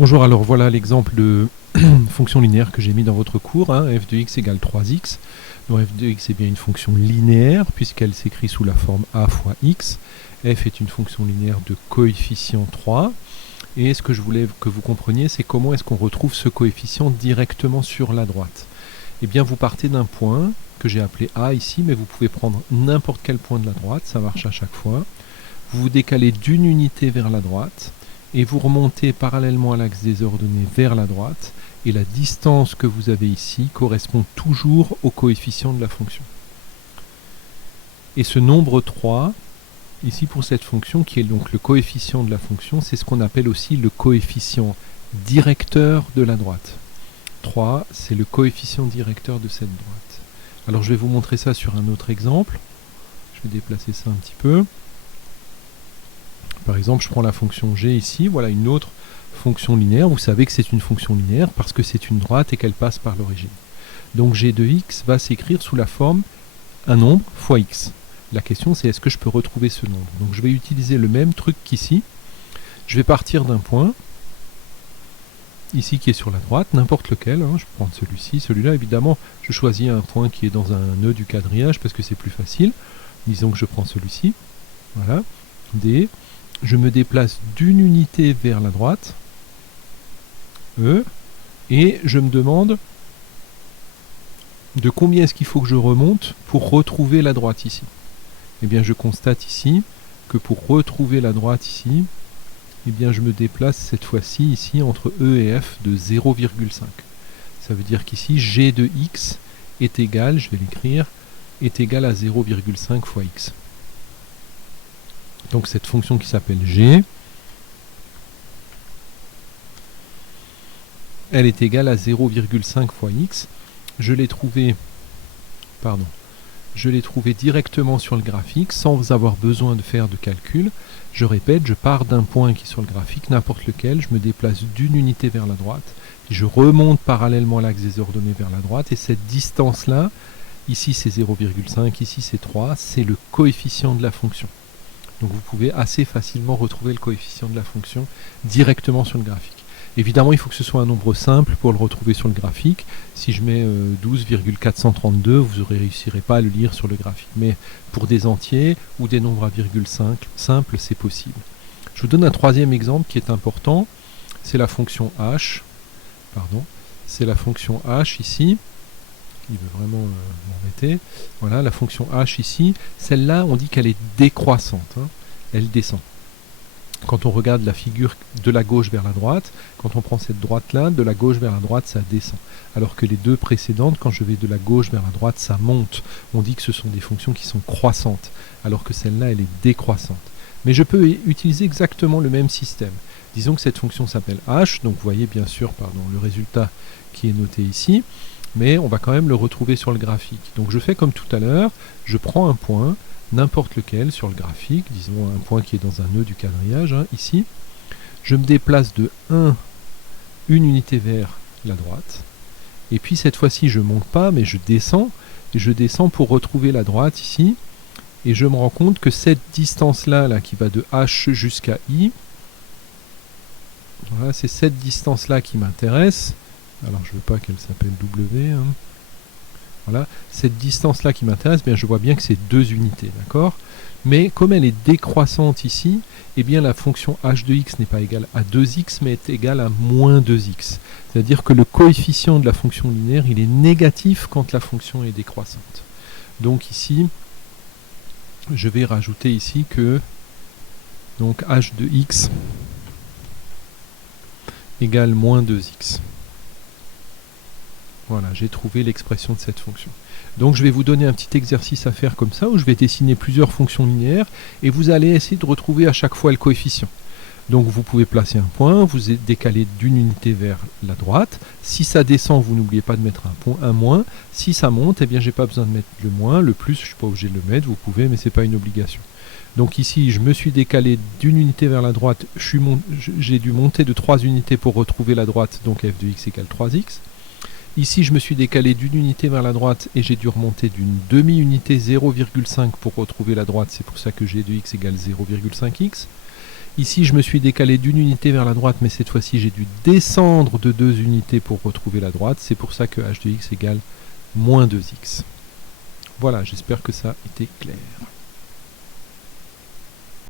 Bonjour, alors voilà l'exemple de fonction linéaire que j'ai mis dans votre cours, hein, f de x égale 3x. Donc f de x est bien une fonction linéaire puisqu'elle s'écrit sous la forme a fois x. F est une fonction linéaire de coefficient 3. Et ce que je voulais que vous compreniez, c'est comment est-ce qu'on retrouve ce coefficient directement sur la droite. Eh bien, vous partez d'un point que j'ai appelé a ici, mais vous pouvez prendre n'importe quel point de la droite, ça marche à chaque fois. Vous vous décalez d'une unité vers la droite, et vous remontez parallèlement à l'axe des ordonnées vers la droite, et la distance que vous avez ici correspond toujours au coefficient de la fonction. Et ce nombre 3, ici pour cette fonction, qui est donc le coefficient de la fonction, c'est ce qu'on appelle aussi le coefficient directeur de la droite. 3, c'est le coefficient directeur de cette droite. Alors je vais vous montrer ça sur un autre exemple. Je vais déplacer ça un petit peu. Par exemple, je prends la fonction g ici, voilà une autre fonction linéaire. Vous savez que c'est une fonction linéaire parce que c'est une droite et qu'elle passe par l'origine. Donc g de x va s'écrire sous la forme un nombre fois x. La question c'est est-ce que je peux retrouver ce nombre? Donc je vais utiliser le même truc qu'ici. Je vais partir d'un point, ici qui est sur la droite, n'importe lequel. Je vais prendre celui-ci, celui-là. Évidemment, je choisis un point qui est dans un nœud du quadrillage parce que c'est plus facile. Disons que je prends celui-ci. Voilà. D. Je me déplace d'une unité vers la droite, E, et je me demande de combien est-ce qu'il faut que je remonte pour retrouver la droite ici. Eh bien, je constate ici que pour retrouver la droite ici, eh bien, je me déplace cette fois-ci ici entre E et F de 0,5. Ça veut dire qu'ici, G de x est égal, je vais l'écrire, est égal à 0,5 fois x. Donc cette fonction qui s'appelle g, elle est égale à 0,5 fois x. Je l'ai trouvé directement sur le graphique sans avoir besoin de faire de calcul. Je répète, je pars d'un point qui est sur le graphique, n'importe lequel, je me déplace d'une unité vers la droite, je remonte parallèlement à l'axe des ordonnées vers la droite, et cette distance-là, ici c'est 0,5, ici c'est 3, c'est le coefficient de la fonction. Donc vous pouvez assez facilement retrouver le coefficient de la fonction directement sur le graphique. Évidemment, il faut que ce soit un nombre simple pour le retrouver sur le graphique. Si je mets 12,432, vous ne réussirez pas à le lire sur le graphique. Mais pour des entiers ou des nombres à virgule simples, c'est possible. Je vous donne un troisième exemple qui est important. C'est la fonction h. C'est la fonction h ici. Il veut vraiment m'embêter. Voilà, la fonction h ici, celle-là, on dit qu'elle est décroissante. Elle descend. Quand on regarde la figure de la gauche vers la droite, quand on prend cette droite-là, de la gauche vers la droite, ça descend. Alors que les deux précédentes, quand je vais de la gauche vers la droite, ça monte. On dit que ce sont des fonctions qui sont croissantes, alors que celle-là, elle est décroissante. Mais je peux utiliser exactement le même système. Disons que cette fonction s'appelle h, donc vous voyez bien sûr le résultat qui est noté ici. Mais on va quand même le retrouver sur le graphique. Donc je fais comme tout à l'heure, je prends un point, n'importe lequel sur le graphique, disons un point qui est dans un nœud du quadrillage, ici. Je me déplace de 1, une unité vers la droite. Et puis cette fois-ci, je ne monte pas, mais je descends. Et je descends pour retrouver la droite ici. Et je me rends compte que cette distance-là, qui va de h jusqu'à i, voilà, c'est cette distance-là qui m'intéresse. Alors je ne veux pas qu'elle s'appelle W. Voilà, cette distance-là qui m'intéresse, bien je vois bien que c'est 2 unités, d'accord? Mais comme elle est décroissante ici, eh bien la fonction h de x n'est pas égale à 2x, mais est égale à moins 2x. C'est-à-dire que le coefficient de la fonction linéaire, il est négatif quand la fonction est décroissante. Donc ici, je vais rajouter ici que donc h de x égale moins 2x. Voilà, j'ai trouvé l'expression de cette fonction. Donc je vais vous donner un petit exercice à faire comme ça, où je vais dessiner plusieurs fonctions linéaires, et vous allez essayer de retrouver à chaque fois le coefficient. Donc vous pouvez placer un point, vous décalez d'une unité vers la droite. Si ça descend, vous n'oubliez pas de mettre un moins. Si ça monte, eh bien j'ai pas besoin de mettre le moins. Le plus, je ne suis pas obligé de le mettre, vous pouvez, mais ce n'est pas une obligation. Donc ici, je me suis décalé d'une unité vers la droite, j'ai dû monter de 3 unités pour retrouver la droite, donc f de x égale 3x. Ici, je me suis décalé d'une unité vers la droite et j'ai dû remonter d'une demi-unité 0,5 pour retrouver la droite. C'est pour ça que g de x égale 0,5x. Ici, je me suis décalé d'une unité vers la droite, mais cette fois-ci, j'ai dû descendre de 2 unités pour retrouver la droite. C'est pour ça que h de x égale moins 2x. Voilà, j'espère que ça a été clair.